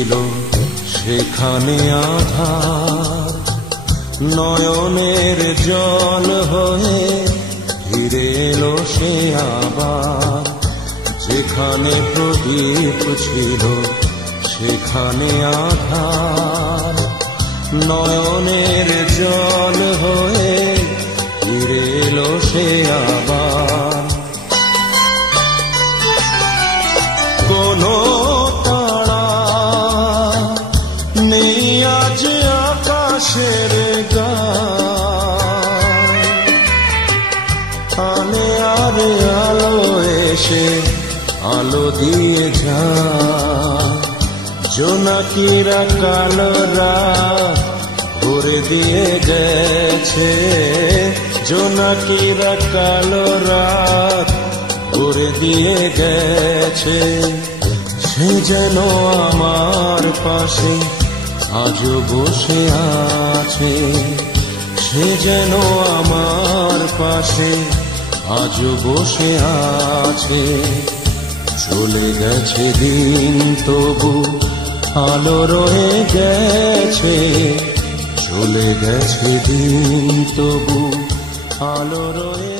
ছিল সেখানে আধার, নয়নের জল হয়ে ফিরে এলো সে আবার। যেখানে প্রদীপ ছিল সেখানে আধার, নয়নের জল হয়ে ফিরে এলো সে আবার। কোনো তারা নেই আজ আকাশের গায়ে, আলে আরে আলো এসে আলো দিয়ে যায়। জোনাকিরা কালো রাত ভরে দিয়ে গেছে, জোনাকিরা কালো রাত ভরে দিয়ে গেছে। সে যেন আমার পাশে আজও বসে আছে, সে যেন আমার পাশে আজও বসে আছে। চলে গেছে দিন তবু আলো রয়ে গেছে, চলে গেছে দিন তবু আলো রয়ে